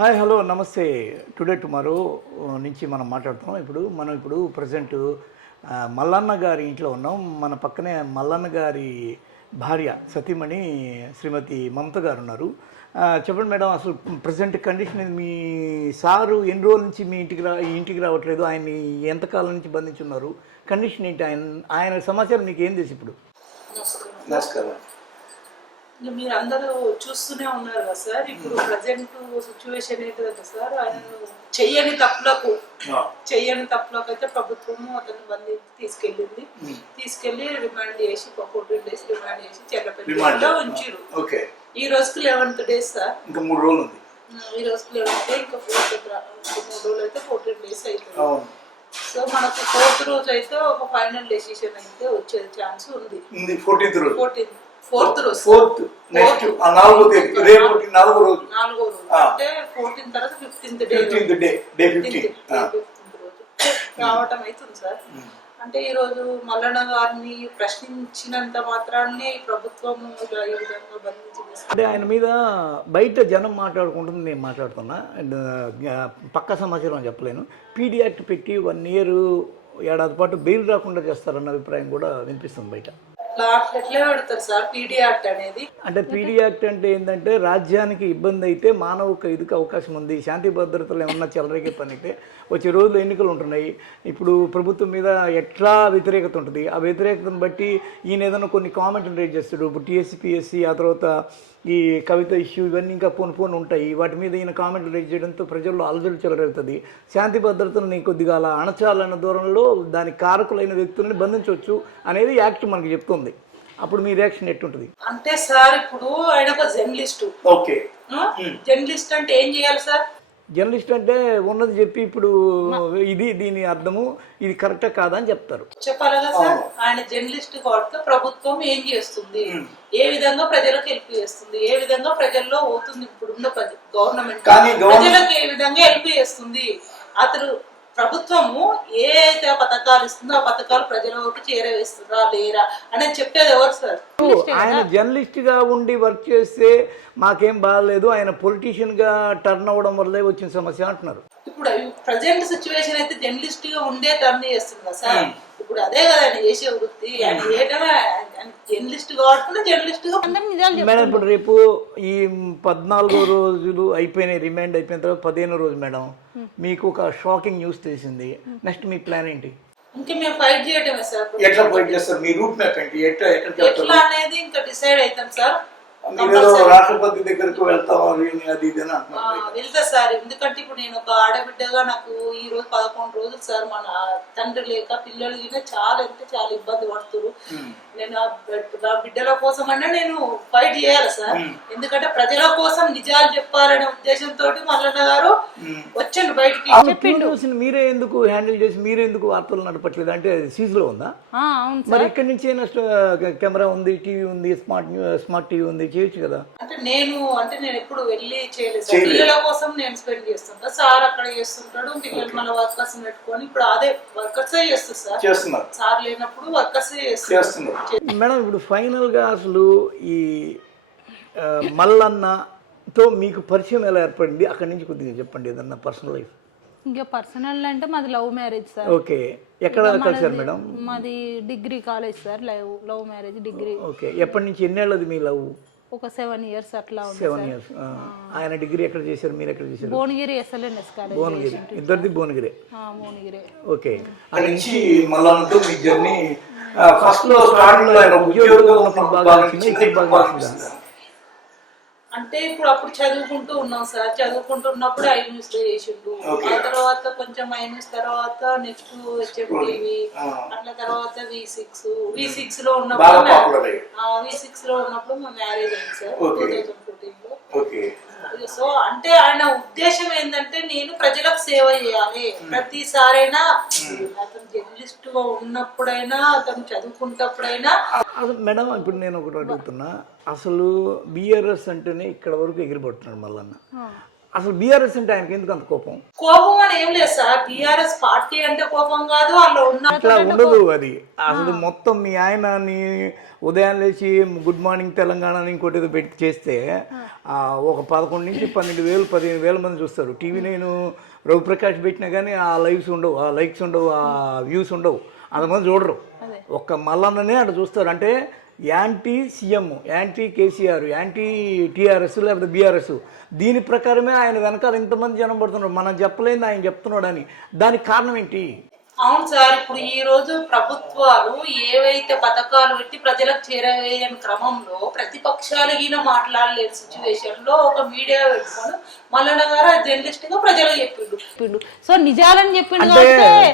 Hi hello నమస్తే. Today tomorrow నుంచి మనం మాట్లాడుతున్నాం. ఇప్పుడు మనం ఇప్పుడు ప్రజెంట్ మల్లన్న గారి ఇంట్లో ఉన్నాం. మన పక్కనే మల్లన్న గారి భార్య సతీమణి శ్రీమతి మమత గారు ఉన్నారు. చెప్పండి మేడం అసలు ప్రజెంట్ కండిషన్ మీ సారు ఎన్ని రోజుల నుంచి మీ ఇంటికి రా ఈ ఇంటికి రావట్లేదు. ఆయన్ని ఎంతకాలం నుంచి బంధించున్నారు? కండిషన్ ఏంటి? ఆయన ఆయన సమాచారం మీకు ఏం తెలుసు ఇప్పుడు? నమస్కారం. మీరు అందరూ చూస్తూనే ఉన్నారు కదా సార్? ఇప్పుడు ప్రజెంట్ సిచ్యువేషన్ ఏంటంటే సార్ ఆయన చెయ్యని తప్పులకు చెయ్యని తప్పులకు అయితే ప్రభుత్వము అతను బంధి తీసుకెళ్ళింది. తీసుకెళ్ళి రిమాండ్ చేసి ఫోర్టీన్ డేస్ రిమాండ్ చేసి చెల్లపెల్లిలో ఉంచారు. ఈ రోజుకి లెవెన్త్ డేస్ సార్. ఇంకా మూడు రోజులు ఉంది. ఈ రోజుకి లెవెన్త్ డే ఇంకా ఫోర్త్ మూడు రోజులు అయితే ఫోర్టీన్ డేస్ అవుతుంది సో మనకు ఫోర్త్ రోజు అయితే ఒక ఫైనల్ డెసిషన్ అయితే వచ్చే ఛాన్స్ ఉంది. ఫోర్టీన్త్ ఫోర్టీన్త్ ఫోర్త్ రోజు. ఫోర్త్ నెక్స్ట్ నాలుగో తేదీ రేపు నాలుగో రోజు. నాలుగో రోజు. అంటే ఫోర్టీన్ తర్వాత fifteenth day fifteenth day day fifteen. రావటం అవుతుంది సార్. అంటే ఈ రోజు మల్లన్న గారిని ప్రశ్నించినంత మాత్రాన్ని ప్రభుత్వం ఇలా ఈ విధంగా బంధించి తీసుకు- అంటే ఆయన మీద బయట జనం మాట్లాడుకుంటుంది నేను మాట్లాడుతున్నా. పక్క సమాచారం చెప్పలేను. పీడీ యాక్ట్ పెట్టి వన్ ఇయర్ ఏడాది పాటు బెయిల్ రాకుండా చేస్తారన్న అభిప్రాయం కూడా వినిపిస్తుంది బయట. అట్లా ఎట్లా పెడతారు సార్? పీడీ యాక్ట్ అనేది? అంటే పీడీ యాక్ట్ అంటే ఏంటంటే రాజ్యానికి ఇబ్బంది అయితే మానవ ఖైదుకి అవకాశం ఉంది. శాంతి భద్రతలు ఏమన్నా చెలరేగే పని అయితే వచ్చే రోజులు ఎన్నికలు ఉంటున్నాయి. ఇప్పుడు ప్రభుత్వం మీద ఎట్లా వ్యతిరేకత ఉంటుంది? ఆ వ్యతిరేకతను బట్టి ఈయన ఏదైనా కొన్ని కామెంట్లు రేజ్ చేస్తాడు. ఇప్పుడు టీఎస్సీ పిఎస్సీ ఆ తర్వాత ఈ కవిత ఇష్యూ ఇవన్నీ ఇంకా పోను పోను ఉంటాయి. వాటి మీద ఈయన కామెంట్లు రేజ్ చేయడంతో ప్రజల్లో అలజడి చెలరేగుతుంది. శాంతి భద్రతను కొద్దిగా అలా అణచాలన్న దూరంలో దానికి కారకులైన వ్యక్తులని బంధించవచ్చు అనేది యాక్ట్ మనకి చెప్తుంది. అప్పుడు మీ రియాక్షన్ ఎట్టుంటుంది? అంటే సార్ ఇప్పుడు ఆయన ఒక జర్నలిస్ట్. ఓకే. జర్నలిస్ట్ అంటే ఏం చేయాలి సార్? జర్నలిస్ట్ అంటే ఉన్నది చెప్పి ఇప్పుడు ఇది దీని అర్థము ఇది కరెక్టా కాదా అని చెప్తారు. చెప్పాలి కదా సార్ ఆయన జర్నలిస్ట్ కాబట్టి ప్రభుత్వం ఏం చేస్తుంది? ఏ విధంగా ప్రజలకు హెల్ప్ చేస్తుంది? ఏ విధంగా ప్రజల్లో పోతుంది ఇప్పుడున్న గవర్నమెంట్ ప్రజలకు ఏ విధంగా హెల్ప్ చేస్తుంది? అతను ప్రభుత్వము ఏ అయితే పథకాలు ఇస్తుందో ఆ పథకాలు ప్రజల వరకు చేరవేస్తుందా లేరా అనేది చెప్పేది ఎవరు సార్? ఆయన జర్నలిస్ట్గా ఉండి వర్క్ చేస్తే మాకేం బాగాలేదు ఆయన పొలిటీషియన్గా టర్న్ అవ్వడం వల్లే వచ్చిన సమస్య అంటున్నారు. ఇప్పుడు ప్రజెంట్ సిచ్యువేషన్ అయితే జర్నలిస్ట్గా ఉండే టర్న్ చేస్తుంది సార్? ఇప్పుడు అదే కదా ఆయన చేసే వృత్తి. ఆయన చేయటమే జర్నలిస్ట్ కాబట్టి జర్నలిస్ట్ మేడం ఇప్పుడు రేపు ఈ పద్నాలుగో రోజులు అయిపోయినాయి రిమైండ్ అయిపోయిన తర్వాత పదిహేనో రోజు మేడం మీకు ఒక షాకింగ్ న్యూస్ తెలిసింది. నెక్స్ట్ మీ ప్లాన్ ఏంటి? ఇంకా మేము ఫైట్ చేయటమే సార్. ఎట్లా ఫైట్ చేస్తారు? మీ రూట్ మ్యాప్ ఏంటి? ఎట్లా ఎట్లా అనేది ఇంకా డిసైడ్ అవుతాం సార్. రాష్ట్రపతి దగ్గరకు వెళ్తాం అది సార్. ఎందుకంటే ఇప్పుడు నేను ఒక ఆడబిడ్డగా నాకు ఈ రోజు పదకొండు రోజులు సార్ మన తండ్రి లేక పిల్లలు గిన చాలా అంటే చాలా ఇబ్బంది పడుతున్నారు. నేను ఆ బిడ్డల కోసం అన్నా నేను ఫైట్ చేయాలి సార్. ఎందుకంటే ప్రజల కోసం నిజాలు చెప్పాలనే ఉద్దేశంతో మల్లన్న గారు వచ్చండి బయటికి. న్యూస్ మీరే ఎందుకు హ్యాండిల్ చేసి మీరే ఎందుకు వార్తలు నడపట్లేదు? అంటే సీజ్లో ఉందా? ఆ, అవును మరి ఇక్కడి నుంచి కెమెరా ఉంది టీవీ ఉంది స్మార్ట్ స్మార్ట్ టీవీ ఉంది చేయొచ్చు కదా. అంటే నేను అంటే నేను ఎప్పుడు వెళ్ళి చేయలేదు. సార్ పిల్లల కోసం నేను స్పెండ్ చేస్తుంటా. సార్ అక్కడ చేస్తుంటాడు పిల్లలు మన వర్కర్స్ పెట్టుకొని ఇప్పుడు అదే వర్కర్స్ చేస్తారు సార్? చేస్తున్నారు. సార్ లేనప్పుడు వర్కర్స్ చేస్తారు చేస్తున్నారు? మేడం ఇప్పుడు ఫైనల్గా అసలు ఈ ఆ, మల్లన్నతో మీకు పరిచయం ఎలా ఏర్పడింది? అక్కడి నుంచి కొద్దిగా చెప్పండి ఏదన్నా పర్సనల్ లైఫ్ ఇంకా పర్సనల్ అంటే మాది లవ్ మ్యారేజ్ సార్. ఓకే. ఎక్కడ కలిసారు మేడం? మాది degree college sir love love marriage degree. Okay. ఎప్పటి నుంచి ఎన్నేళ్ళది మీ లవ్? ఒక సెవెన్ ఇయర్స్ అట్లా ఉంది సెవెన్ ఇయర్స్ ఆయన డిగ్రీ ఎక్కడ చేశారు మీరు ఎక్కడ చేశారు? Bhuvanagiri SLNS college Bhuvanagiri. ఇద్దరిది భువనగిరే. భువనగిరి. ఓకే. అక్కడి నుంచి మల్లన్నతో మీ జర్నీ ఫస్ట్లో స్టార్టింగ్లో ఆయన ఉద్యోగంలో ఉన్నప్పుడు బాగా? ఇప్పుడు బాగా? అంటే ఇప్పుడు అప్పుడు చదువుకుంటూ ఉన్నాం సార్. చదువుకుంటున్నప్పుడు ఐ న్యూస్లో చేసిండు. ఆ తర్వాత కొంచెం ఐ న్యూస్ తర్వాత నెక్స్ట్ హెచ్ఎంటీవీ అట్లా తర్వాత వి సిక్స్. వి సిక్స్లో ఉన్నప్పుడు వి సిక్స్లో ఉన్నప్పుడు మా మ్యారేజ్ అయింది సార్ టూ. థౌజండ్ ఫోర్టీన్లో సో అంటే ఆయన ఉద్దేశం ఏంటంటే నేను ప్రజలకు సేవ చేయాలి. ప్రతిసారైనా అతను జర్నలిస్ట్గా ఉన్నప్పుడైనా అతను చదువుకుంటప్పుడైనా అసలు మేడం ఇప్పుడు నేను ఒకటి అడుగుతున్నా. అసలు బీఆర్ఎస్ అంటేనే ఇక్కడ వరకు ఎగిరిపడుతున్నాడు మల్లన్న. అసలు బీఆర్ఎస్ అంటే ఆయనకి ఎందుకు అంత కోపం? కోపం అని ఏం లేదు సార్. బీఆర్ఎస్ పార్టీ అంటే కోపం కాదు ఉన్న అట్లా ఉండదు. అది. అసలు మొత్తం మీ ఆయనని ఉదయం లేచి గుడ్ మార్నింగ్ తెలంగాణ అని ఇంకోటి ఏదో పెట్టి చేస్తే ఆ, ఒక పదకొండు నుంచి పన్నెండు వేలు పదిహేను వేల మంది చూస్తారు. టీవీ నేను రవిప్రకాష్ పెట్టినా కానీ ఆ లైవ్స్ ఉండవు ఆ లైక్స్ ఉండవు ఆ వ్యూస్ ఉండవు. అంతమంది చూడరు. ఒక్క మల్లన్ననే అట్లా చూస్తారు. అంటే anti CM anti KCR anti TRS లేకపోతే బీఆర్ఎస్. దీని ప్రకారమే ఆయన వెనకాల ఇంతమంది జనం పడుతున్నారు. మనం చెప్పలేని ఆయన చెప్తున్నాడు అని దానికి కారణం ఏంటి? అవును సార్ ఇప్పుడు ఈ రోజు ప్రభుత్వాలు ఏవైతే పథకాలు పెట్టి ప్రజలకు చేరవేయని క్రమంలో ప్రతిపక్షాలు ఈయన మాట్లాడలేని సిచ్యువేషన్లో ఒక మీడియా పెట్టుకొని మల్లన్న గారు జర్నలిస్ట్గా ప్రజలకు చెప్పిండు. చెప్పిండు. సో నిజాలని చెప్పిండు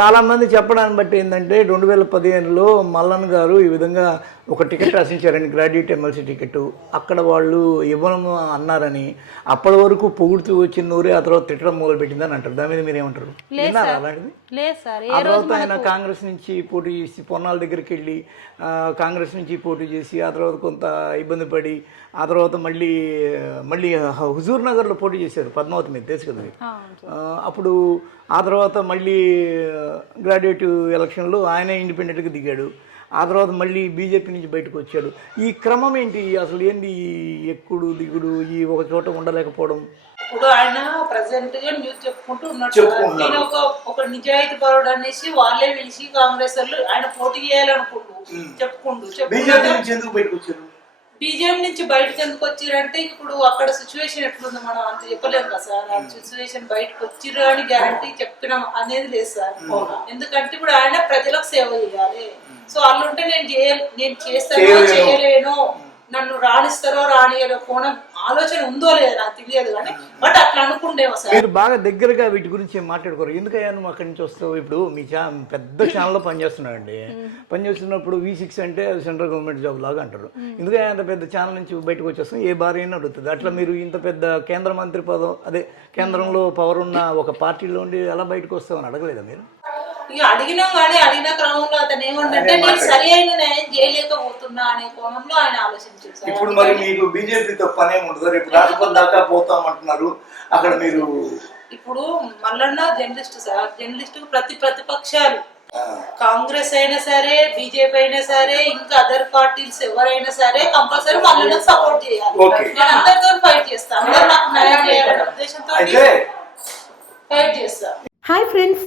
చాలా మంది చెప్పడాన్ని బట్టి ఏంటంటే రెండు వేల పదిహేనులో మల్లన్ గారు ఈ విధంగా ఒక టికెట్ రాసించారని గ్రాడ్యుయేట్ ఎమ్మెల్సీ టికెట్. అక్కడ వాళ్ళు ఇవ్వను అన్నారని అప్పటి వరకు పొగుడుతూ వచ్చిన నూరే ఆ తర్వాత తిట్టడం మొదలు పెట్టిందని అంటారు. దాని మీద మీరు ఏమంటారు అలాంటిది? లేదు సార్. తర్వాత ఆయన కాంగ్రెస్ నుంచి పోటీ చేసి పొన్నాల దగ్గరికి వెళ్ళి కాంగ్రెస్ నుంచి పోటీ చేసి ఆ తర్వాత కొంత ఇబ్బంది పడి ఆ తర్వాత మళ్ళీ మళ్ళీ హుజూర్ నగర్లో పోటీ చేశారు పద్మావతి మీద తెలుసు కదా అప్పుడు ఆ తర్వాత మళ్ళీ గ్రాడ్యుయేట్ ఎలక్షన్లో ఆయనే ఇండిపెండెంట్గా దిగాడు. ఆ తర్వాత మళ్ళీ బీజేపీ నుంచి బయటకు వచ్చాడు. ఈ క్రమం ఏంటి? అసలు ఈ ఎక్కుడు దిగుడు ఈ ఒక చోట ఉండలేకపోవడం? ఇప్పుడు ఆయన ప్రజెంట్గా న్యూస్ చెప్పుకుంటూ ఉన్నాడు. నేను ఒక ఒక నిజాయితీ పరుడు అనేసి వాళ్ళే పిలిచి కాంగ్రెస్ వాళ్ళు ఆయన పోటీ చేయాలనుకుంటు చెప్పుకుంటూ చెప్పుకుంటూ బీజేపీ నుంచి బయటకు ఎందుకు వచ్చిరంటే ఇప్పుడు అక్కడ సిచ్యువేషన్ ఎట్లుంది మనం అంత చెప్పలేము కదా సార్. ఆ సిచ్యువేషన్ బయటకు వచ్చిర్రు అని గ్యారంటీ చెప్పినాం అనేది లేదు సార్. ఎందుకంటే ఇప్పుడు ఆయన ప్రజలకు సేవ చేయాలి. సో అల్లుంటే నేను చేయ నేను చేస్తానో చేయలేను. నన్ను రాణిస్తారో రానియరో కోణం ఆలోచన ఉందో లేదో నాకు తెలియదు కానీ బట్ అట్లా అనుకుంటేమో సార్. మీరు బాగా దగ్గరగా వీటి గురించి మాట్లాడుకోరు. ఎందుకయ్యా నువ్వు అక్కడి నుంచి వస్తావు? ఇప్పుడు మీ చా పెద్ద ఛానల్లో పనిచేస్తున్నాడండి. పనిచేస్తున్నప్పుడు వి సిక్స్ అంటే అది సెంట్రల్ గవర్నమెంట్ జాబ్ లాగా అంటారు. ఎందుకయ్యా అంత పెద్ద ఛానల్ నుంచి బయటకు వచ్చేస్తాం ఏ భార్య అయినా అడుగుతుంది. అట్లా మీరు ఇంత పెద్ద కేంద్ర మంత్రి పదం అదే కేంద్రంలో పవర్ ఉన్న ఒక పార్టీలో ఉండి ఎలా బయటకు వస్తామని అడగలేదా మీరు? ఇక అడిగినాం కానీ అడిగిన క్రమంలో అతను ఏమంటే నేను సరి అయిన న్యాయం చేయలేకపోతున్నా అనే కోణంలో ఆయన ఆలోచించారు ఇప్పుడు మరి మీకు బీజేపీతో పని ఏముంటుందో రేపు రాజపథ్ దాకా పోతామంటున్నారు అక్కడ మీరు ఇప్పుడు మల్లన్న జర్నలిస్ట్ సార్ జర్నలిస్ట్ ప్రతి ప్రతిపక్షాలు కాంగ్రెస్ అయినా సరే బీజేపీ అయినా సరే ఇంకా అదర్ పార్టీస్ ఎవరైనా సరే కంపల్సరీ మల్లన్న సపోర్ట్ చేయాలి. నేను అందరితో ఫైట్ చేస్తా. అందరూ నాకు న్యాయం చేయాలనే ఉద్దేశంతో ఫైట్ చేస్తా. Hi friends.